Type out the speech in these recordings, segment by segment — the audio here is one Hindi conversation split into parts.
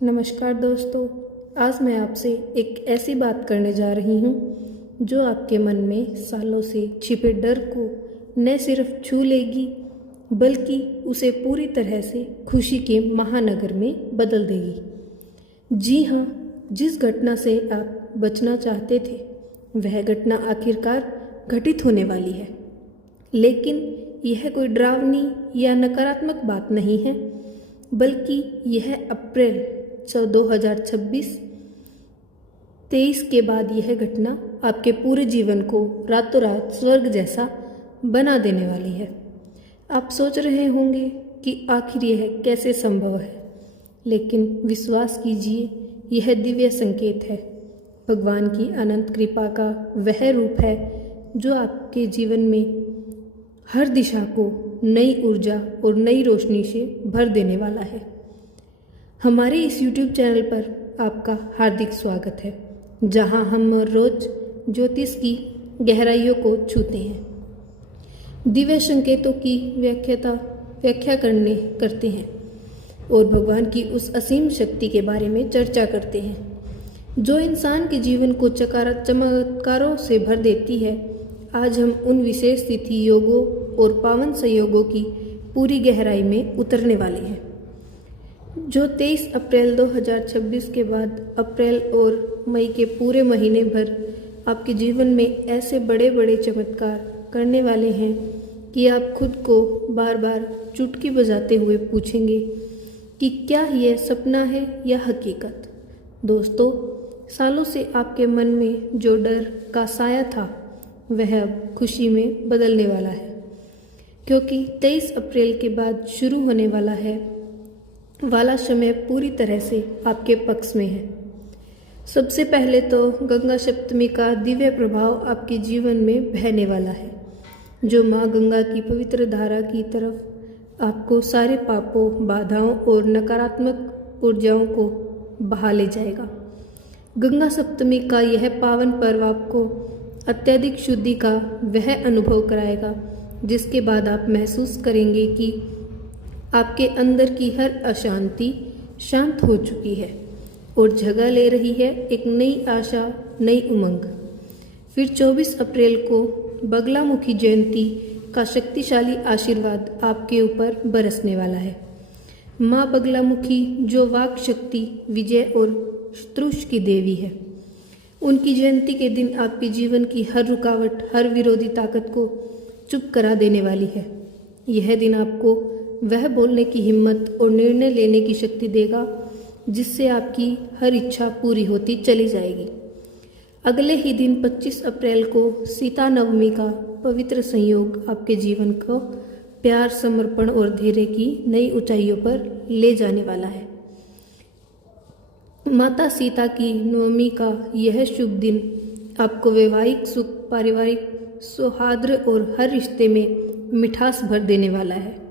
नमस्कार दोस्तों। आज मैं आपसे एक ऐसी बात करने जा रही हूँ जो आपके मन में सालों से छिपे डर को न सिर्फ छू लेगी बल्कि उसे पूरी तरह से खुशी के महानगर में बदल देगी। जी हाँ, जिस घटना से आप बचना चाहते थे वह घटना आखिरकार घटित होने वाली है। लेकिन यह कोई डरावनी या नकारात्मक बात नहीं है, बल्कि यह अप्रैल 2026 23 के बाद यह घटना आपके पूरे जीवन को रातों रात स्वर्ग जैसा बना देने वाली है। आप सोच रहे होंगे कि आखिर यह कैसे संभव है, लेकिन विश्वास कीजिए, यह दिव्य संकेत है। भगवान की अनंत कृपा का वह रूप है जो आपके जीवन में हर दिशा को नई ऊर्जा और नई रोशनी से भर देने वाला है। हमारे इस YouTube चैनल पर आपका हार्दिक स्वागत है, जहां हम रोज ज्योतिष की गहराइयों को छूते हैं, दिव्य संकेतों की व्याख्या करते हैं और भगवान की उस असीम शक्ति के बारे में चर्चा करते हैं जो इंसान के जीवन को चमत्कारों से भर देती है। आज हम उन विशेष तिथि योगों और पावन संयोगों की पूरी गहराई में उतरने वाले हैं जो 23 अप्रैल 2026 के बाद अप्रैल और मई के पूरे महीने भर आपके जीवन में ऐसे बड़े बड़े चमत्कार करने वाले हैं कि आप खुद को बार बार चुटकी बजाते हुए पूछेंगे कि क्या यह सपना है या हकीकत। दोस्तों, सालों से आपके मन में जो डर का साया था वह अब खुशी में बदलने वाला है, क्योंकि 23 अप्रैल के बाद शुरू होने वाला समय पूरी तरह से आपके पक्ष में है। सबसे पहले तो गंगा सप्तमी का दिव्य प्रभाव आपके जीवन में बहने वाला है, जो माँ गंगा की पवित्र धारा की तरफ आपको सारे पापों, बाधाओं और नकारात्मक ऊर्जाओं को बहा ले जाएगा। गंगा सप्तमी का यह पावन पर्व आपको अत्यधिक शुद्धि का वह अनुभव कराएगा जिसके बाद आप महसूस करेंगे कि आपके अंदर की हर अशांति शांत हो चुकी है और जगह ले रही है एक नई आशा, नई उमंग। फिर 24 अप्रैल को बगलामुखी जयंती का शक्तिशाली आशीर्वाद आपके ऊपर बरसने वाला है। माँ बगलामुखी, जो वाक शक्ति, विजय और शत्रुष की देवी है, उनकी जयंती के दिन आपके जीवन की हर रुकावट, हर विरोधी ताकत को चुप करा देने वाली है। यह दिन आपको वह बोलने की हिम्मत और निर्णय लेने की शक्ति देगा जिससे आपकी हर इच्छा पूरी होती चली जाएगी। अगले ही दिन 25 अप्रैल को सीता नवमी का पवित्र संयोग आपके जीवन को प्यार, समर्पण और धैर्य की नई ऊंचाइयों पर ले जाने वाला है। माता सीता की नवमी का यह शुभ दिन आपको वैवाहिक सुख, पारिवारिक सौहार्द और हर रिश्ते में मिठास भर देने वाला है।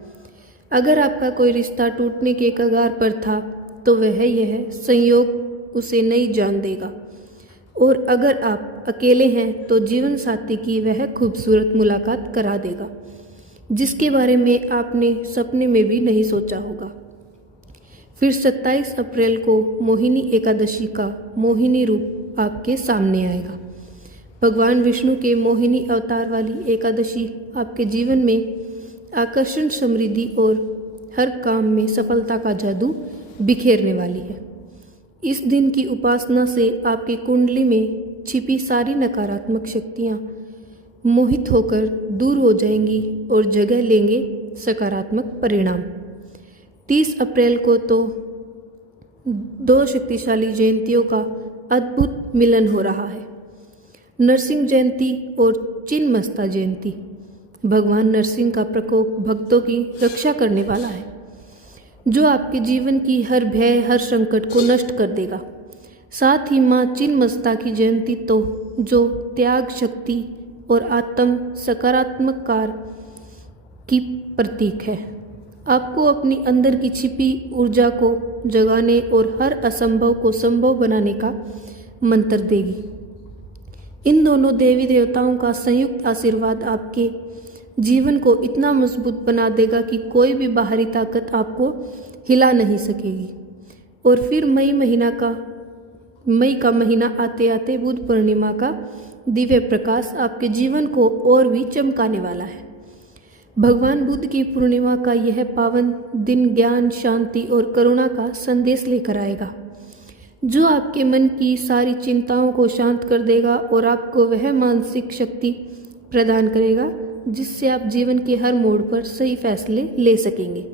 अगर आपका कोई रिश्ता टूटने के कगार पर था तो यह संयोग उसे नई जान देगा, और अगर आप अकेले हैं तो जीवन साथी की वह खूबसूरत मुलाकात करा देगा जिसके बारे में आपने सपने में भी नहीं सोचा होगा। फिर 27 अप्रैल को मोहिनी एकादशी का मोहिनी रूप आपके सामने आएगा। भगवान विष्णु के मोहिनी अवतार वाली एकादशी आपके जीवन में आकर्षण, समृद्धि और हर काम में सफलता का जादू बिखेरने वाली है। इस दिन की उपासना से आपकी कुंडली में छिपी सारी नकारात्मक शक्तियाँ मोहित होकर दूर हो जाएंगी और जगह लेंगे सकारात्मक परिणाम। 30 अप्रैल को तो दो शक्तिशाली जयंतियों का अद्भुत मिलन हो रहा है, नरसिंह जयंती और छिन्नमस्ता जयंती। भगवान नरसिंह का प्रकोप भक्तों की रक्षा करने वाला है, जो आपके जीवन की हर भय, हर संकट को नष्ट कर देगा। साथ ही माँ छिन्नमस्ता की जयंती तो जो त्याग, शक्ति और आत्म सकारात्मक की प्रतीक है, आपको अपनी अंदर की छिपी ऊर्जा को जगाने और हर असंभव को संभव बनाने का मंत्र देगी। इन दोनों देवी देवताओं का संयुक्त आशीर्वाद आपके जीवन को इतना मजबूत बना देगा कि कोई भी बाहरी ताकत आपको हिला नहीं सकेगी। और फिर मई का महीना आते आते बुद्ध पूर्णिमा का दिव्य प्रकाश आपके जीवन को और भी चमकाने वाला है। भगवान बुद्ध की पूर्णिमा का यह पावन दिन ज्ञान, शांति और करुणा का संदेश लेकर आएगा, जो आपके मन की सारी चिंताओं को शांत कर देगा और आपको वह मानसिक शक्ति प्रदान करेगा जिससे आप जीवन के हर मोड़ पर सही फैसले ले सकेंगे।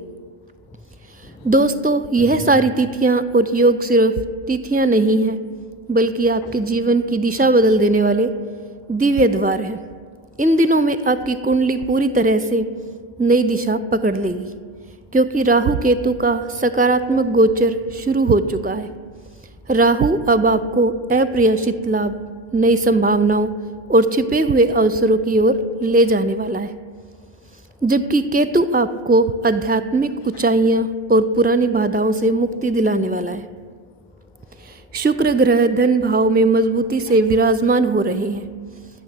दोस्तों, यह सारी तिथियां और योग सिर्फ तिथियां नहीं हैं, बल्कि आपके जीवन की दिशा बदल देने वाले दिव्य द्वार हैं। इन दिनों में आपकी कुंडली पूरी तरह से नई दिशा पकड़ लेगी, क्योंकि राहु केतु का सकारात्मक गोचर शुरू हो चुका है। राहु अब आपको अप्रत्याशित लाभ, नई संभावनाओं और छिपे हुए अवसरों की ओर ले जाने वाला है, जबकि केतु आपको आध्यात्मिक ऊंचाइयां और पुरानी बाधाओं से मुक्ति दिलाने वाला है। शुक्र ग्रह धन भाव में मजबूती से विराजमान हो रहे हैं,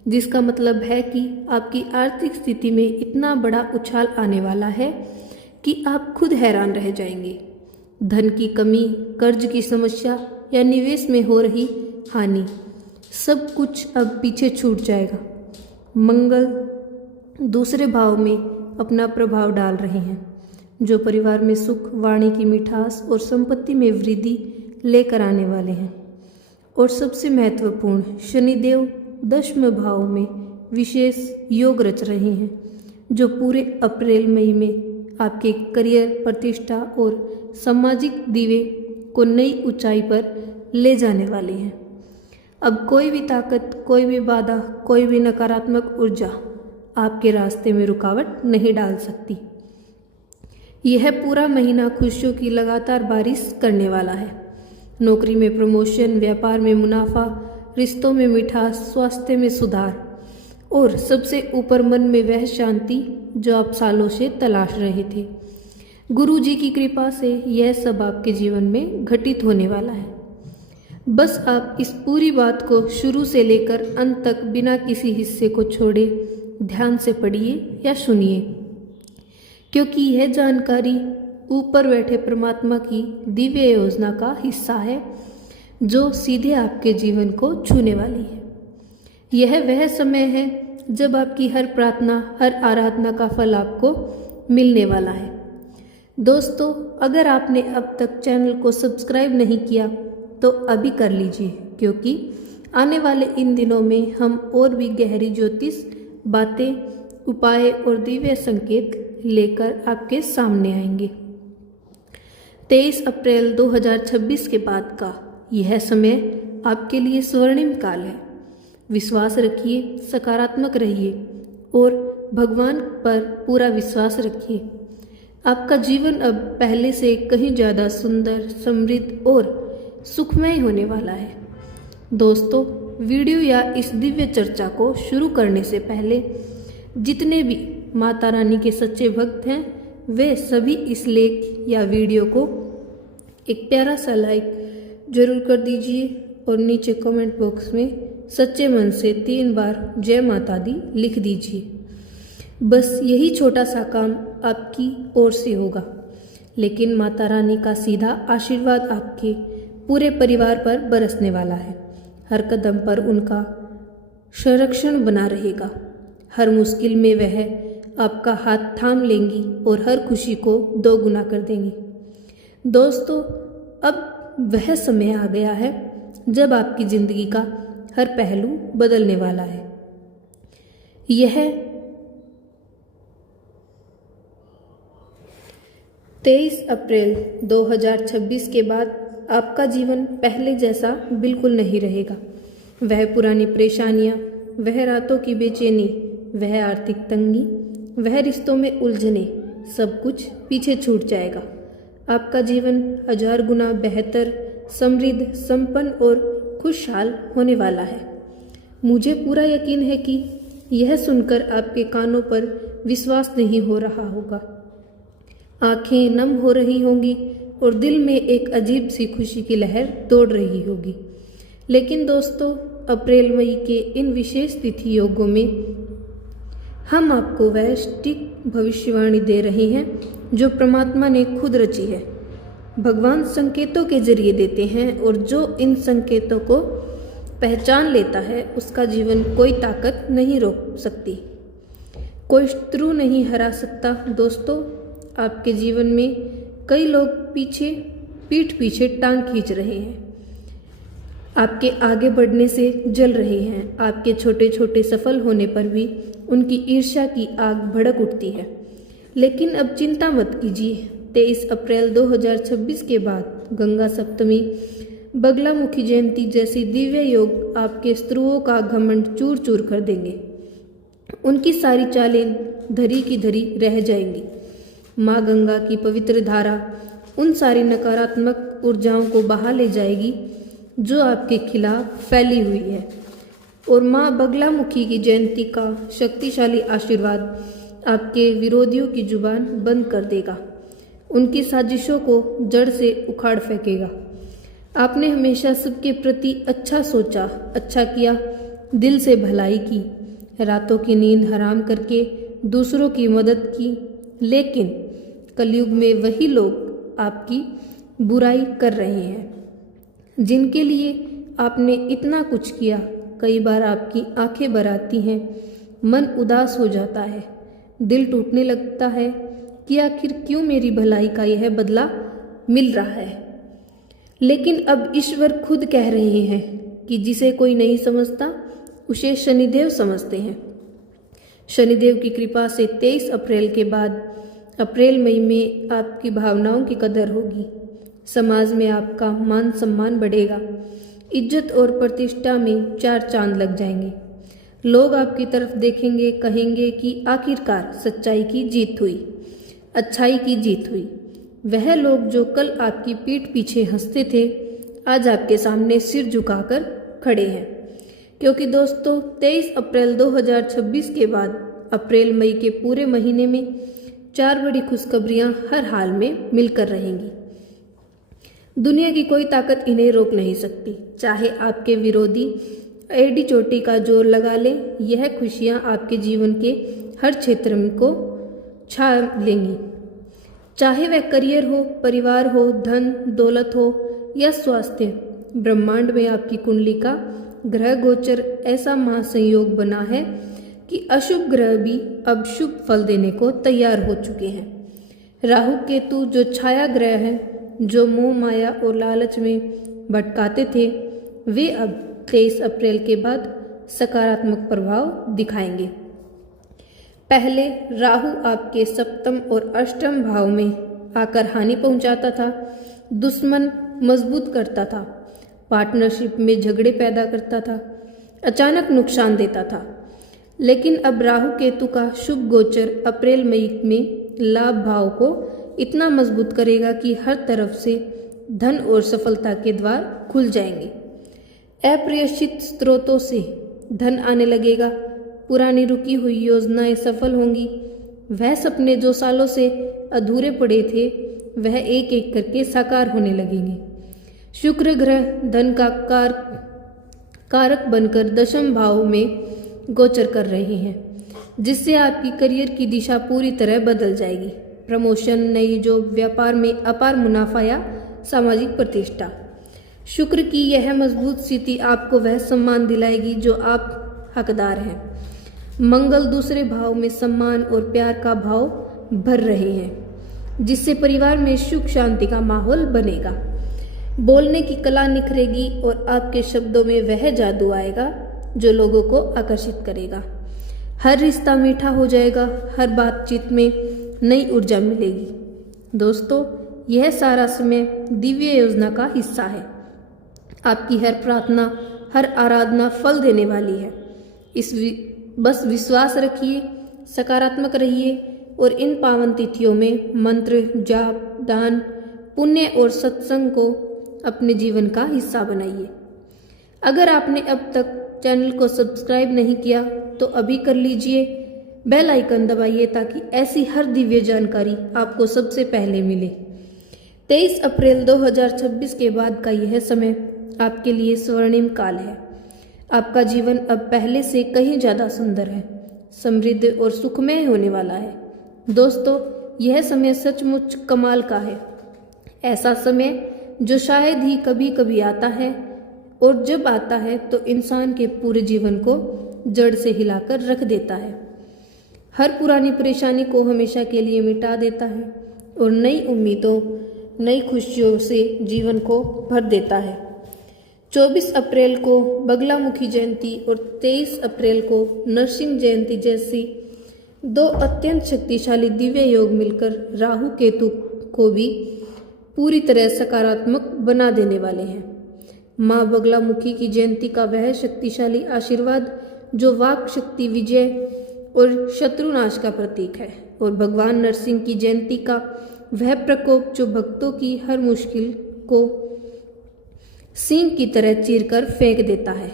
जिसका मतलब है कि आपकी आर्थिक स्थिति में इतना बड़ा उछाल आने वाला है कि आप खुद हैरान रह जाएंगे। धन की कमी, कर्ज की समस्या या निवेश में हो रही हानि, सब कुछ अब पीछे छूट जाएगा। मंगल दूसरे भाव में अपना प्रभाव डाल रहे हैं, जो परिवार में सुख, वाणी की मिठास और संपत्ति में वृद्धि लेकर आने वाले हैं। और सबसे महत्वपूर्ण, शनिदेव 10वें भाव में विशेष योग रच रहे हैं, जो पूरे अप्रैल मई में आपके करियर, प्रतिष्ठा और सामाजिक दिवे को नई ऊंचाई पर ले जाने वाले हैं। अब कोई भी ताकत, कोई भी बाधा, कोई भी नकारात्मक ऊर्जा आपके रास्ते में रुकावट नहीं डाल सकती। यह पूरा महीना खुशियों की लगातार बारिश करने वाला है। नौकरी में प्रमोशन, व्यापार में मुनाफा, रिश्तों में मिठास, स्वास्थ्य में सुधार और सबसे ऊपर मन में वह शांति जो आप सालों से तलाश रहे थे। गुरु जी की कृपा से यह सब आपके जीवन में घटित होने वाला है। बस आप इस पूरी बात को शुरू से लेकर अंत तक बिना किसी हिस्से को छोड़े ध्यान से पढ़िए या सुनिए, क्योंकि यह जानकारी ऊपर बैठे परमात्मा की दिव्य योजना का हिस्सा है, जो सीधे आपके जीवन को छूने वाली है। यह वह समय है जब आपकी हर प्रार्थना, हर आराधना का फल आपको मिलने वाला है। दोस्तों, अगर आपने अब तक चैनल को सब्सक्राइब नहीं किया तो अभी कर लीजिए, क्योंकि आने वाले इन दिनों में हम और भी गहरी ज्योतिष बातें, उपाय और दिव्य संकेत लेकर आपके सामने आएंगे। 23 अप्रैल 2026 के बाद का यह समय आपके लिए स्वर्णिम काल है। विश्वास रखिए, सकारात्मक रहिए और भगवान पर पूरा विश्वास रखिए। आपका जीवन अब पहले से कहीं ज़्यादा सुंदर, समृद्ध और सुखमय होने वाला है। दोस्तों, वीडियो या इस दिव्य चर्चा को शुरू करने से पहले जितने भी माता रानी के सच्चे भक्त हैं, वे सभी इस लेख या वीडियो को एक प्यारा सा लाइक जरूर कर दीजिए और नीचे कमेंट बॉक्स में सच्चे मन से 3 बार जय माता दी लिख दीजिए। बस यही छोटा सा काम आपकी ओर से होगा, लेकिन माता रानी का सीधा आशीर्वाद आपके पूरे परिवार पर बरसने वाला है। हर कदम पर उनका संरक्षण बना रहेगा। हर मुश्किल में वह आपका हाथ थाम लेंगी और हर खुशी को 2 गुना कर देंगी। दोस्तों, अब वह समय आ गया है जब आपकी जिंदगी का हर पहलू बदलने वाला है। यह 23 अप्रैल 2026 के बाद आपका जीवन पहले जैसा बिल्कुल नहीं रहेगा। वह पुरानी परेशानियां, वह रातों की बेचैनी, वह आर्थिक तंगी, वह रिश्तों में उलझने, सब कुछ पीछे छूट जाएगा। आपका जीवन 1000 गुना बेहतर, समृद्ध, संपन्न और खुशहाल होने वाला है। मुझे पूरा यकीन है कि यह सुनकर आपके कानों पर विश्वास नहीं हो रहा होगा, आंखें नम हो रही होंगी और दिल में एक अजीब सी खुशी की लहर दौड़ रही होगी। लेकिन दोस्तों, अप्रैल मई के इन विशेष तिथि योगों में हम आपको वह सटीक भविष्यवाणी दे रहे हैं जो परमात्मा ने खुद रची है। भगवान संकेतों के जरिए देते हैं और जो इन संकेतों को पहचान लेता है उसका जीवन कोई ताकत नहीं रोक सकती, कोई शत्रु नहीं हरा सकता। दोस्तों, आपके जीवन में कई लोग पीठ पीछे टांग खींच रहे हैं, आपके आगे बढ़ने से जल रहे हैं। आपके छोटे छोटे सफल होने पर भी उनकी ईर्ष्या की आग भड़क उठती है। लेकिन अब चिंता मत कीजिए, 23 अप्रैल 2026 के बाद गंगा सप्तमी, बगलामुखी जयंती जैसी दिव्य योग आपके शत्रुओं का घमंड चूर चूर कर देंगे। उनकी सारी चालें धरी की धरी रह जाएंगी। माँ गंगा की पवित्र धारा उन सारी नकारात्मक ऊर्जाओं को बहा ले जाएगी जो आपके खिलाफ फैली हुई है, और माँ बगलामुखी की जयंती का शक्तिशाली आशीर्वाद आपके विरोधियों की जुबान बंद कर देगा, उनकी साजिशों को जड़ से उखाड़ फेंकेगा। आपने हमेशा सबके प्रति अच्छा सोचा, अच्छा किया, दिल से भलाई की, रातों की नींद हराम करके दूसरों की मदद की। लेकिन कलयुग में वही लोग आपकी बुराई कर रहे हैं जिनके लिए आपने इतना कुछ किया। कई बार आपकी आंखें भर आती हैं, मन उदास हो जाता है, दिल टूटने लगता है कि आखिर क्यों मेरी भलाई का यह बदला मिल रहा है। लेकिन अब ईश्वर खुद कह रहे हैं कि जिसे कोई नहीं समझता उसे शनिदेव समझते हैं। शनिदेव की कृपा से 23 अप्रैल के बाद अप्रैल मई में आपकी भावनाओं की कदर होगी, समाज में आपका मान सम्मान बढ़ेगा, इज्जत और प्रतिष्ठा में 4 चांद लग जाएंगे। लोग आपकी तरफ देखेंगे, कहेंगे कि आखिरकार सच्चाई की जीत हुई, अच्छाई की जीत हुई। वह लोग जो कल आपकी पीठ पीछे हंसते थे आज आपके सामने सिर झुकाकर खड़े हैं। क्योंकि दोस्तों, 23 अप्रैल 2026 के बाद अप्रैल मई के पूरे महीने में 4 बड़ी खुशखबरियां हर हाल में मिलकर रहेंगी। दुनिया की कोई ताकत इन्हें रोक नहीं सकती, चाहे आपके विरोधी एड़ी चोटी का जोर लगा ले। यह खुशियां आपके जीवन के हर क्षेत्र को छा लेंगी, चाहे वह करियर हो, परिवार हो, धन दौलत हो या स्वास्थ्य। ब्रह्मांड में आपकी कुंडली का ग्रह गोचर ऐसा महासंयोग बना है कि अशुभ ग्रह भी अब शुभ फल देने को तैयार हो चुके हैं। राहु केतु जो छाया ग्रह हैं, जो मोह माया और लालच में भटकाते थे, वे अब 23 अप्रैल के बाद सकारात्मक प्रभाव दिखाएंगे। पहले राहु आपके सप्तम और अष्टम भाव में आकर हानि पहुंचाता था, दुश्मन मजबूत करता था, पार्टनरशिप में झगड़े पैदा करता था, अचानक नुकसान देता था। लेकिन अब राहु केतु का शुभ गोचर अप्रैल मई में लाभ भाव को इतना मजबूत करेगा कि हर तरफ से धन और सफलता के द्वार खुल जाएंगे। अप्रत्याशित स्रोतों से धन आने लगेगा, पुरानी रुकी हुई योजनाएं सफल होंगी, वह सपने जो सालों से अधूरे पड़े थे वह एक एक करके साकार होने लगेंगे। शुक्र ग्रह धन का कारक बनकर दशम भाव में गोचर कर रहे हैं, जिससे आपकी करियर की दिशा पूरी तरह बदल जाएगी। प्रमोशन, नई जॉब, व्यापार में अपार मुनाफा या सामाजिक प्रतिष्ठा। शुक्र की यह मजबूत स्थिति आपको वह सम्मान दिलाएगी जो आप हकदार हैं। मंगल दूसरे भाव में सम्मान और प्यार का भाव भर रहे हैं, जिससे परिवार में सुख शांति का माहौल बनेगा। बोलने की कला निखरेगी और आपके शब्दों में वह जादू आएगा जो लोगों को आकर्षित करेगा। हर रिश्ता मीठा हो जाएगा, हर बातचीत में नई ऊर्जा मिलेगी। दोस्तों, यह सारा समय दिव्य योजना का हिस्सा है। आपकी हर प्रार्थना, हर आराधना फल देने वाली है। बस विश्वास रखिए, सकारात्मक रहिए और इन पावन तिथियों में मंत्र, जाप, दान, पुण्य और सत्संग को अपने जीवन का हिस्सा बनाइए। अगर आपने अब तक चैनल को सब्सक्राइब नहीं किया तो अभी कर लीजिए, बेल आइकन दबाइए ताकि ऐसी हर दिव्य जानकारी आपको सबसे पहले मिले। 23 अप्रैल 2026 के बाद का यह समय आपके लिए स्वर्णिम काल है। आपका जीवन अब पहले से कहीं ज़्यादा सुंदर है, समृद्ध और सुखमय होने वाला है। दोस्तों, यह समय सचमुच कमाल का है। ऐसा समय जो शायद ही कभी कभी आता है, और जब आता है तो इंसान के पूरे जीवन को जड़ से हिलाकर रख देता है। हर पुरानी परेशानी को हमेशा के लिए मिटा देता है और नई उम्मीदों, नई खुशियों से जीवन को भर देता है। 24 अप्रैल को बगलामुखी जयंती और 23 अप्रैल को नरसिंह जयंती जैसी दो अत्यंत शक्तिशाली दिव्य योग मिलकर राहु केतु को भी पूरी तरह सकारात्मक बना देने वाले हैं। माँ बगलामुखी की जयंती का वह शक्तिशाली आशीर्वाद जो वाक शक्ति, विजय और शत्रुनाश का प्रतीक है, और भगवान नरसिंह की जयंती का वह प्रकोप जो भक्तों की हर मुश्किल को सींग की तरह चीरकर फेंक देता है।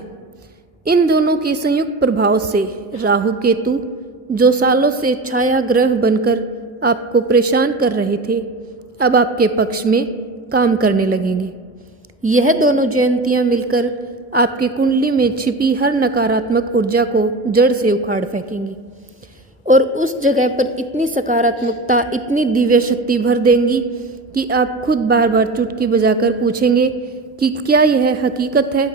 इन दोनों के संयुक्त प्रभाव से राहु केतु, जो सालों से छाया ग्रह बनकर आपको परेशान कर रहे थे, अब आपके पक्ष में काम करने लगेंगे। यह दोनों जयंतियां मिलकर आपकी कुंडली में छिपी हर नकारात्मक ऊर्जा को जड़ से उखाड़ फेंकेंगी और उस जगह पर इतनी सकारात्मकता, इतनी दिव्य शक्ति भर देंगी कि आप खुद बार बार चुटकी बजाकर पूछेंगे कि क्या यह हकीकत है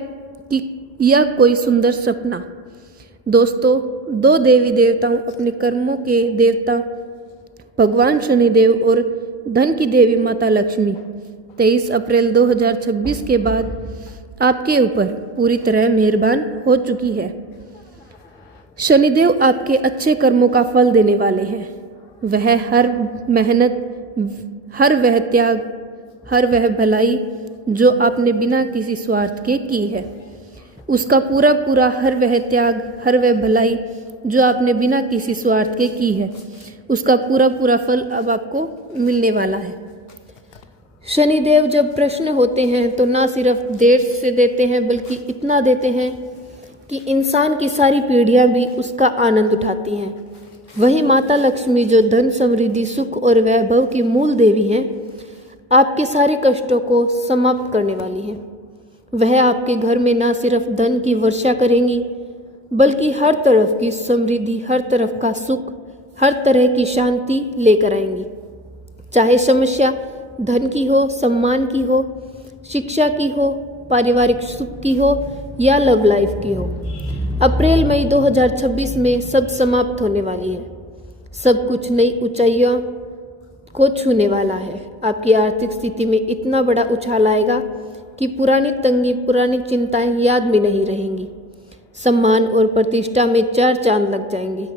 कि या कोई सुंदर सपना। दोस्तों, दो देवी देवताओं, अपने कर्मों के देवता भगवान शनिदेव और धन की देवी माता लक्ष्मी 23 अप्रैल 2026 के बाद आपके ऊपर पूरी तरह मेहरबान हो चुकी है। शनिदेव आपके अच्छे कर्मों का फल देने वाले हैं। वह हर मेहनत, हर वह त्याग, हर वह भलाई जो आपने बिना किसी स्वार्थ के की है, उसका पूरा पूरा हर वह त्याग, हर वह भलाई जो आपने बिना किसी स्वार्थ के की है, उसका पूरा पूरा फल अब आपको मिलने वाला है। शनिदेव जब प्रश्न होते हैं तो ना सिर्फ देर से देते हैं, बल्कि इतना देते हैं कि इंसान की सारी पीढ़ियां भी उसका आनंद उठाती हैं। वही माता लक्ष्मी, जो धन, समृद्धि, सुख और वैभव की मूल देवी हैं, आपके सारे कष्टों को समाप्त करने वाली हैं। वह आपके घर में ना सिर्फ धन की वर्षा करेंगी, बल्कि हर तरफ की समृद्धि, हर तरफ का सुख, हर तरह की शांति लेकर आएंगी। चाहे समस्या धन की हो, सम्मान की हो, शिक्षा की हो, पारिवारिक सुख की हो या लव लाइफ की हो। अप्रैल मई 2026 में सब समाप्त होने वाली है। सब कुछ नई ऊंचाइयों को छूने वाला है। आपकी आर्थिक स्थिति में इतना बड़ा उछाल आएगा कि पुरानी तंगी, पुरानी चिंताएं याद में नहीं रहेंगी। सम्मान और प्रतिष्ठा में 4 चांद लग जाएंगे।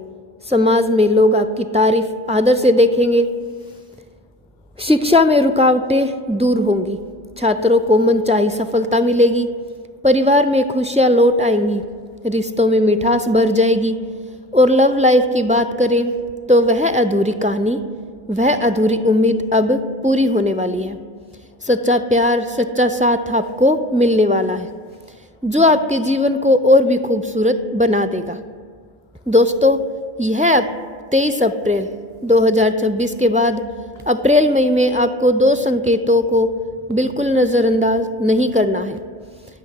समाज में लोग आपकी तारीफ आदर से देखेंगे। शिक्षा में रुकावटें दूर होंगी। छात्रों को मनचाही सफलता मिलेगी। परिवार में खुशियां लौट आएंगी। रिश्तों में मिठास भर जाएगी। और लव लाइफ की बात करें तो वह अधूरी कहानी, वह अधूरी उम्मीद अब पूरी होने वाली है। सच्चा प्यार, सच्चा साथ आपको मिलने वाला है, जो आपके जीवन को और भी खूबसूरत बना देगा। दोस्तों, यह अब 23 अप्रैल 2026 के बाद अप्रैल मई में आपको 2 संकेतों को बिल्कुल नज़रअंदाज नहीं करना है,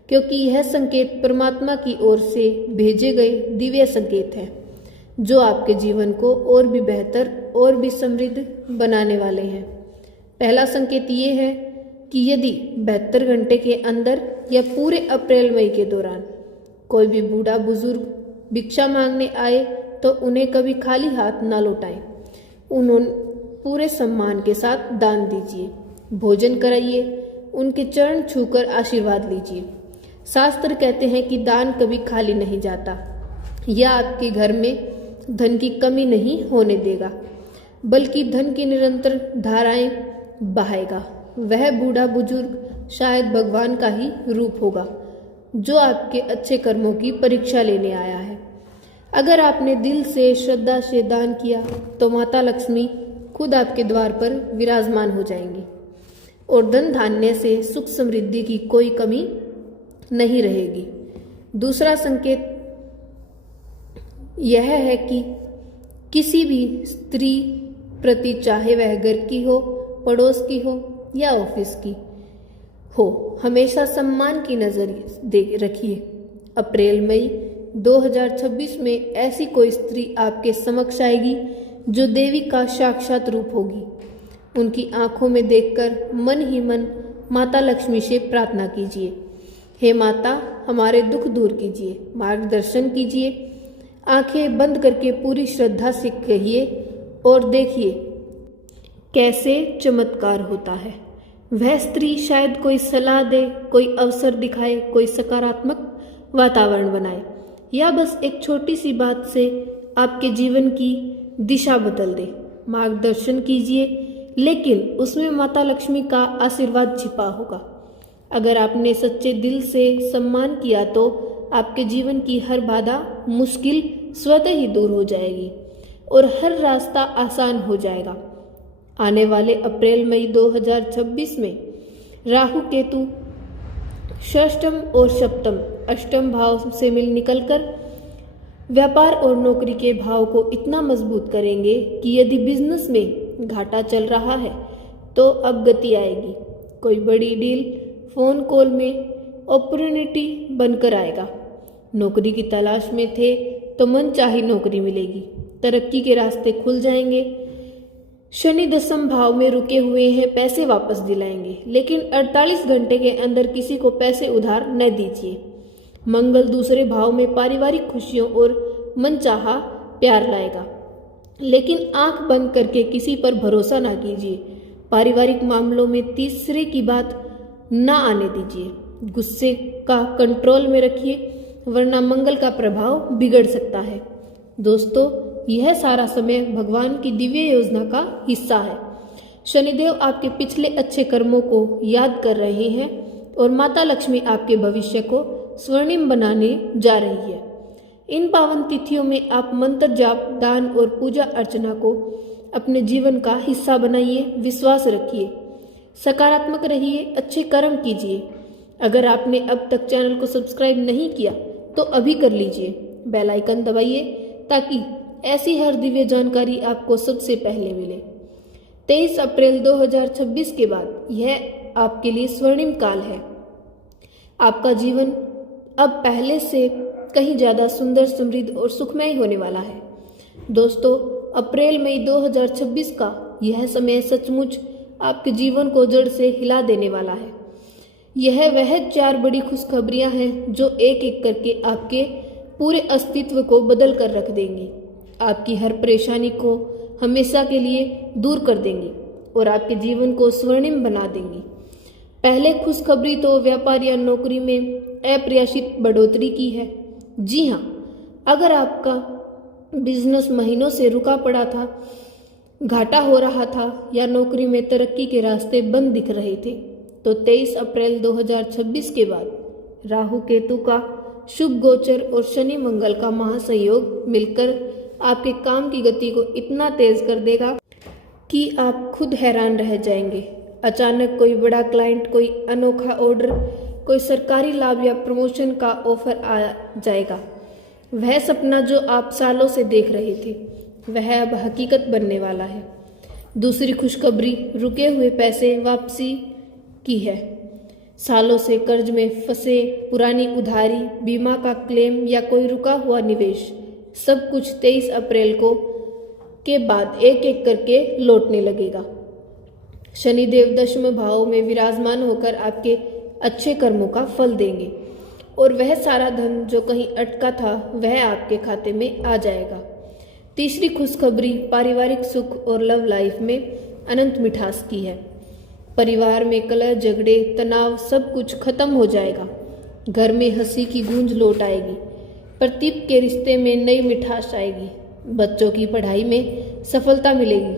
क्योंकि यह संकेत परमात्मा की ओर से भेजे गए दिव्य संकेत हैं, जो आपके जीवन को और भी बेहतर और भी समृद्ध बनाने वाले हैं। पहला संकेत ये है कि यदि 72 घंटे के अंदर या पूरे अप्रैल मई के दौरान कोई भी बूढ़ा बुजुर्ग भिक्षा मांगने आए तो उन्हें कभी खाली हाथ ना लौटाएं। उन्होंने पूरे सम्मान के साथ दान दीजिए, भोजन कराइए, उनके चरण छूकर आशीर्वाद लीजिए। शास्त्र कहते हैं कि दान कभी खाली नहीं जाता। यह आपके घर में धन की कमी नहीं होने देगा, बल्कि धन की निरंतर धाराएं बहाएगा। वह बूढ़ा बुजुर्ग शायद भगवान का ही रूप होगा, जो आपके अच्छे कर्मों की परीक्षा लेने आया है। अगर आपने दिल से, श्रद्धा से दान किया तो माता लक्ष्मी खुद आपके द्वार पर विराजमान हो जाएंगी और धन धान्य से सुख समृद्धि की कोई कमी नहीं रहेगी। दूसरा संकेत यह है कि किसी भी स्त्री प्रति, चाहे वह घर की हो, पड़ोस की हो या ऑफिस की हो, हमेशा सम्मान की नजर रखिए। अप्रैल मई 2026 में ऐसी कोई स्त्री आपके समक्ष आएगी जो देवी का साक्षात रूप होगी। उनकी आंखों में देखकर मन ही मन माता लक्ष्मी से प्रार्थना कीजिए, हे माता हमारे दुख दूर कीजिए, मार्गदर्शन कीजिए। आंखें बंद करके पूरी श्रद्धा से कहिए और देखिए कैसे चमत्कार होता है। वह स्त्री शायद कोई सलाह दे, कोई अवसर दिखाए, कोई सकारात्मक वातावरण बनाए, या बस एक छोटी सी बात से आपके जीवन की दिशा बदल दे। मार्गदर्शन कीजिए, लेकिन उसमें माता लक्ष्मी का आशीर्वाद छिपा होगा। अगर आपने सच्चे दिल से सम्मान किया तो आपके जीवन की हर बाधा मुश्किल स्वतः ही दूर हो जाएगी और हर रास्ता आसान हो जाएगा। आने वाले अप्रैल मई 2026 में राहु केतु षष्ठम और सप्तम अष्टम भाव से मिल निकलकर व्यापार और नौकरी के भाव को इतना मजबूत करेंगे कि यदि बिजनेस में घाटा चल रहा है तो अब गति आएगी। कोई बड़ी डील फोन कॉल में अपॉर्चुनिटी बनकर आएगा। नौकरी की तलाश में थे तो मनचाही नौकरी मिलेगी। तरक्की के रास्ते खुल जाएंगे। शनि दशम भाव में रुके हुए हैं पैसे वापस दिलाएंगे, लेकिन 48 घंटे के अंदर किसी को पैसे उधार न दीजिए। मंगल दूसरे भाव में पारिवारिक खुशियों और मनचाहा प्यार लाएगा, लेकिन आंख बंद करके किसी पर भरोसा ना कीजिए। पारिवारिक मामलों में तीसरे की बात ना आने दीजिए। गुस्से का कंट्रोल में रखिए, वरना मंगल का प्रभाव बिगड़ सकता है। दोस्तों, यह सारा समय भगवान की दिव्य योजना का हिस्सा है। शनिदेव आपके पिछले अच्छे कर्मों को याद कर रहे हैं और माता लक्ष्मी आपके भविष्य को स्वर्णिम बनाने जा रही है। इन पावन तिथियों में आप मंत्र जाप, दान और पूजा अर्चना को अपने जीवन का हिस्सा बनाइए। विश्वास रखिए, सकारात्मक रहिए, अच्छे कर्म कीजिए। अगर आपने अब तक चैनल को सब्सक्राइब नहीं किया तो अभी कर लीजिए। बेल आइकन दबाइए ताकि ऐसी हर दिव्य जानकारी आपको सबसे पहले मिले। 23 अप्रैल 2026 के बाद यह आपके लिए स्वर्णिम काल है। आपका जीवन अब पहले से कहीं ज़्यादा सुंदर, समृद्ध और सुखमय होने वाला है। दोस्तों, अप्रैल मई 2026 का यह समय सचमुच आपके जीवन को जड़ से हिला देने वाला है। यह वह 4 बड़ी खुशखबरियां हैं जो एक एक करके आपके पूरे अस्तित्व को बदल कर रख देंगी, आपकी हर परेशानी को हमेशा के लिए दूर कर देंगी और आपके जीवन को स्वर्णिम बना देंगी। पहले खुशखबरी तो व्यापार या नौकरी में अप्रत्याशित बढ़ोतरी की है। जी हाँ, अगर आपका बिजनेस महीनों से रुका पड़ा था, घाटा हो रहा था या नौकरी में तरक्की के रास्ते बंद दिख रहे थे, तो 23 अप्रैल 2026 के बाद राहु केतु का शुभ गोचर और शनि मंगल का महासंयोग मिलकर आपके काम की गति को इतना तेज कर देगा कि आप खुद हैरान रह जाएंगे। अचानक कोई बड़ा क्लाइंट, कोई अनोखा ऑर्डर, कोई सरकारी लाभ या प्रमोशन का ऑफर आ जाएगा। वह सपना जो आप सालों से देख रहे थे वह अब हकीकत बनने वाला है। दूसरी खुशखबरी रुके हुए पैसे वापसी की है। सालों से कर्ज में फंसे, पुरानी उधारी, बीमा का क्लेम या कोई रुका हुआ निवेश, सब कुछ 23 अप्रैल को के बाद एक एक करके लौटने लगेगा। शनिदेव दशम भाव में विराजमान होकर आपके अच्छे कर्मों का फल देंगे और वह सारा धन जो कहीं अटका था वह आपके खाते में आ जाएगा। तीसरी खुशखबरी पारिवारिक सुख और लव लाइफ में अनंत मिठास की है। परिवार में कलह, झगड़े, तनाव सब कुछ खत्म हो जाएगा। घर में हंसी की गूंज लौट आएगी। प्रतीक के रिश्ते में नई मिठास आएगी। बच्चों की पढ़ाई में सफलता मिलेगी।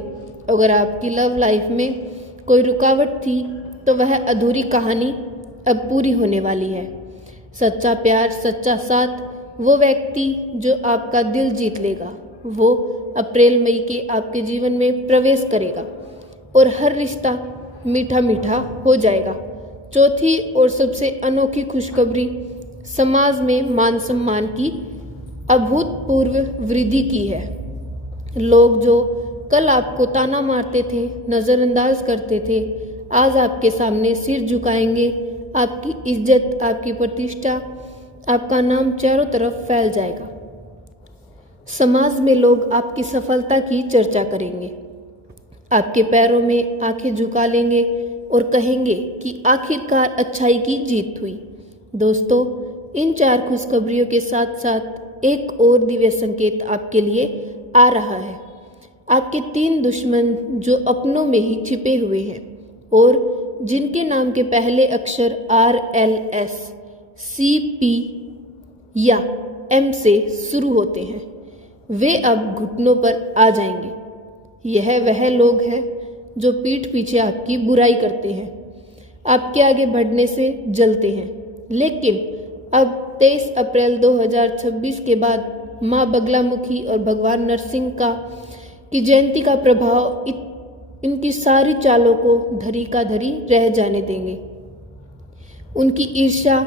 अगर आपकी लव लाइफ में कोई रुकावट थी तो वह अधूरी कहानी अब पूरी होने वाली है। सच्चा प्यार, सच्चा साथ, वो व्यक्ति जो आपका दिल जीत लेगा, वो अप्रैल मई के आपके जीवन में प्रवेश करेगा और हर रिश्ता मीठा मीठा हो जाएगा। चौथी और सबसे अनोखी खुशखबरी समाज में मान सम्मान की अभूतपूर्व वृद्धि की है। लोग जो कल आपको ताना मारते थे, नज़रअंदाज करते थे, आज आपके सामने सिर झुकाएंगे। आपकी इज्जत, आपकी प्रतिष्ठा, आपका नाम चारों तरफ फैल जाएगा। समाज में लोग आपकी सफलता की चर्चा करेंगे। आपके पैरों में आंखें झुका लेंगे और कहेंगे कि आखिरकार अच्छाई की जीत हुई। दोस्तों, इन 4 खुशखबरियों के साथ साथ एक और दिव्य संकेत आपके लिए आ रहा है। आपके 3 दुश्मन जो अपनों में ही छिपे हुए हैं और जिनके नाम के पहले अक्षर RLS, CP या M से शुरू होते हैं, वे अब घुटनों पर आ जाएंगे। यह वह लोग हैं जो पीठ पीछे आपकी बुराई करते हैं, आपके आगे बढ़ने से जलते हैं। लेकिन अब 23 अप्रैल 2026 के बाद माँ बगलामुखी और भगवान नरसिंह की जयंती का प्रभाव इनकी सारी चालों को धरी का धरी रह जाने देंगे। उनकी ईर्ष्या,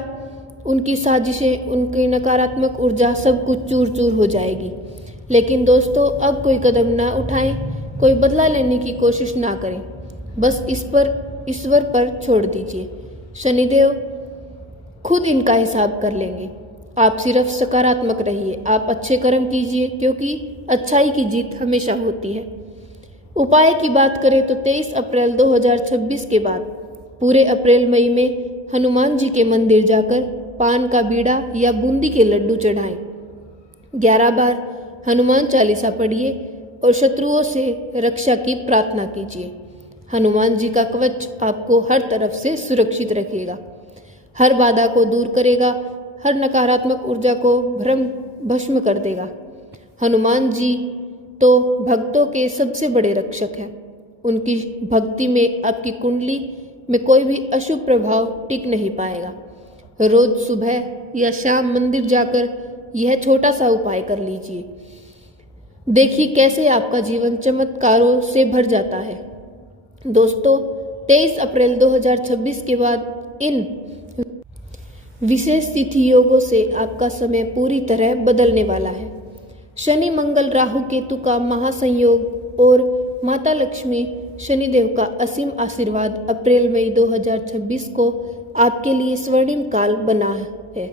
उनकी साजिशें, उनकी नकारात्मक ऊर्जा सब कुछ चूर चूर हो जाएगी। लेकिन दोस्तों, अब कोई कदम ना उठाएं, कोई बदला लेने की कोशिश ना करें, बस ईश्वर पर छोड़ दीजिए। शनिदेव खुद इनका हिसाब कर लेंगे। आप सिर्फ सकारात्मक रहिए, आप अच्छे कर्म कीजिए, क्योंकि अच्छाई की जीत हमेशा होती है। उपाय की बात करें तो 23 अप्रैल 2026 के बाद पूरे अप्रैल मई में हनुमान जी के मंदिर जाकर पान का बीड़ा या बूंदी के लड्डू चढ़ाएं। 11 बार हनुमान चालीसा पढ़िए और शत्रुओं से रक्षा की प्रार्थना कीजिए। हनुमान जी का कवच आपको हर तरफ से सुरक्षित रखेगा, हर बाधा को दूर करेगा, हर नकारात्मक ऊर्जा को भस्म कर देगा। हनुमान जी तो भक्तों के सबसे बड़े रक्षक हैं। उनकी भक्ति में आपकी कुंडली में कोई भी अशुभ प्रभाव टिक नहीं पाएगा। रोज सुबह या शाम मंदिर जाकर यह छोटा सा उपाय कर लीजिए। देखिए कैसे आपका जीवन चमत्कारों से भर जाता है। दोस्तों, 23 अप्रैल 2026 के बाद इन विशेष तिथि योगों से आपका समय पूरी तरह बदलने वाला है। शनि मंगल राहु केतु का महासंयोग और माता लक्ष्मी शनिदेव का असीम आशीर्वाद अप्रैल मई 2026 को आपके लिए स्वर्णिम काल बना है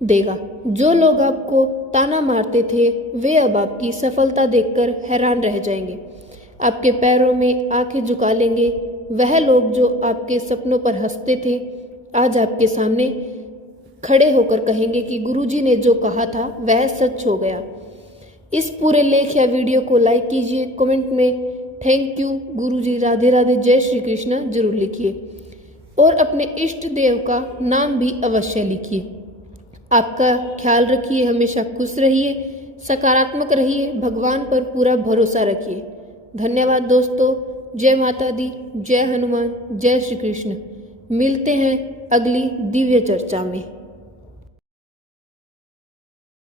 देगा। जो लोग आपको ताना मारते थे वे अब आपकी सफलता देखकर हैरान रह जाएंगे, आपके पैरों में आंखें झुका लेंगे। वह लोग जो आपके सपनों पर हंसते थे आज आपके सामने खड़े होकर कहेंगे कि गुरुजी ने जो कहा था वह सच हो गया। इस पूरे लेख या वीडियो को लाइक कीजिए, कमेंट में थैंक यू गुरुजी, राधे राधे, जय श्री कृष्ण जरूर लिखिए और अपने इष्ट देव का नाम भी अवश्य लिखिए। आपका ख्याल रखिए, हमेशा खुश रहिए, सकारात्मक रहिए, भगवान पर पूरा भरोसा रखिए। धन्यवाद दोस्तों। जय माता दी, जय हनुमान, जय श्री कृष्ण। मिलते हैं अगली दिव्य चर्चा में।